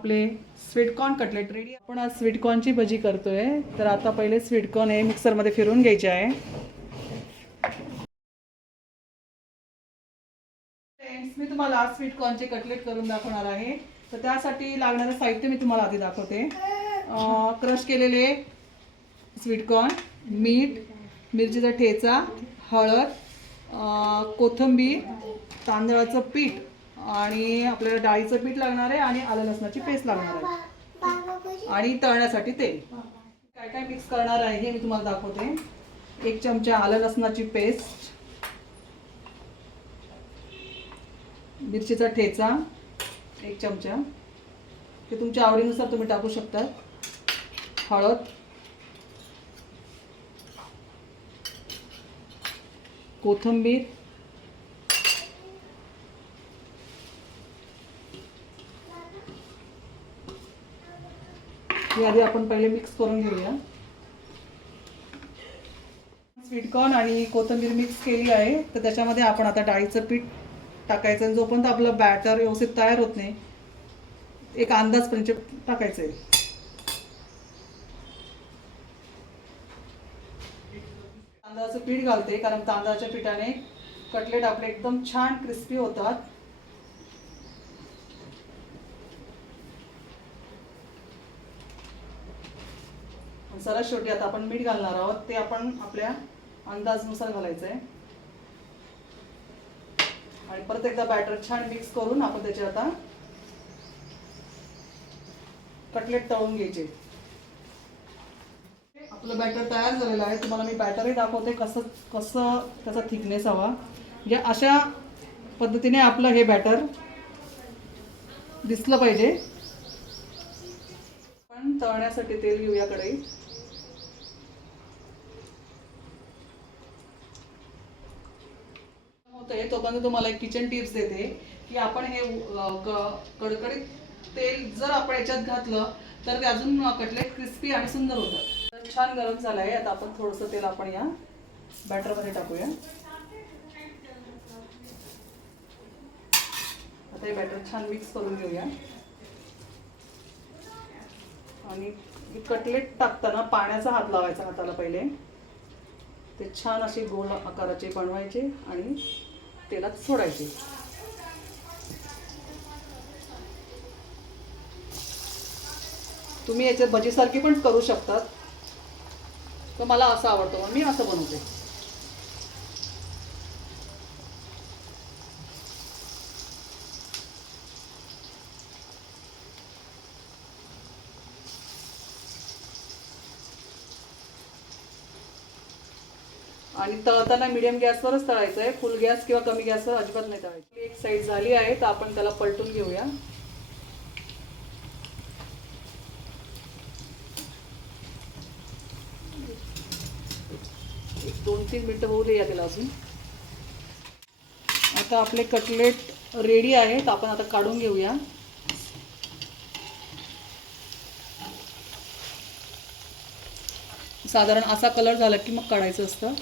आपले sweetcorn cutlet ready. आपण आज स्वीटकॉर्नची भजी करतोय. तर आता पहिले स्वीटकॉर्न हे मिक्सरमध्ये फिरवून घ्यायचे आहे. मी तुम्हाला आज स्वीटकॉर्नचे कटलेट करून दाखवणार आहे. तर त्यासाठी लागणारं साहित्य मी तुम्हाला आधी दाखवते. क्रश केलेले स्वीटकॉर्न, मीठ, मिरचीचा ठेचा, हळद, कोथिंबीर, तांदळाचं पीठ आणि आपल्याला डाळीचं पीठ लागणार आहे आणि आलं लसणाची पेस्ट लागणार आहे आणि तळण्यासाठी तेल. काय काय मिक्स करणार आहे हे मी तुम्हाला दाखवते. 1 चमचा आलं लसणाची पेस्ट, मिरचीचा ठेचा 1 चमचा, ते तुमच्या आवडीनुसार तुम्ही टाकू शकता, हळद, कोथिंबीर, हे आधी आपण पहिले मिक्स करून घेऊया. स्वीटकॉर्न आणि कोथिंबीर मिक्स केली आहे. तर त्याच्यामध्ये आपण आता डाळीचं पीठ टाकायचं आहे. जोपर्यंत आपलं बॅटर व्यवस्थित तयार होत नाही एक अंदाजपर्यंत टाकायचं आहे. तांदळाचं पीठ घालते कारण तांदळाच्या पिठाने कटलेट आपले एकदम छान क्रिस्पी होतात. सर्वात शेवटी आता आपण मीठ घालणार आहोत. ते आपण आपल्या अंदाजानुसार घालायचं आहे आणि परत एकदा बॅटर छान मिक्स करून आपण त्याचे आता कटलेट तळून घ्यायचे. आपलं बॅटर तयार झालेलं आहे. तुम्हाला मी बॅटरही दाखवते कसं कसं त्याचा थिकनेस हवा. म्हणजे अशा पद्धतीने आपलं हे बॅटर दिसलं पाहिजे. पण तळण्यासाठी तेल घेऊया कढईत. तोपर्यंत तुम्हाला एक किचन टिप्स देते की आपण हे कडकडीत तेल जर आपण याच्यात घातलं तर ते अजून कटलेट क्रिस्पी आणि सुंदर होतं. तर छान गरम झालं आहे. आता आपण थोडंसं तेल आपण या बॅटरमध्ये टाकूया. आता हे बॅटर छान मिक्स करून घेऊया आणि कटलेट टाकताना पाण्याचा हात लावायचा हाताला पहिले. ते छान असे गोल आकाराचे बनवायचे आणि तेलात सोडायचे. तुम्ही याच्यात भजीसारखी पण करू शकतात. तर मला असं आवडतं म्हणून मी असं बनवते. आणि तळताना मीडियम गॅसवरच तळायचं आहे. फुल गॅस किंवा कमी गॅसवर अजिबात नाही तळायचं. एक साईड झाली आहे तर आपण त्याला पलटून घेऊया. एक 2-3 मिनिटं होऊ दे त्याला अजून. आता आपले कटलेट रेडी आहेत. आपण आता काढून घेऊया. साधारण असा कलर झाला की मग काढायचं असतं.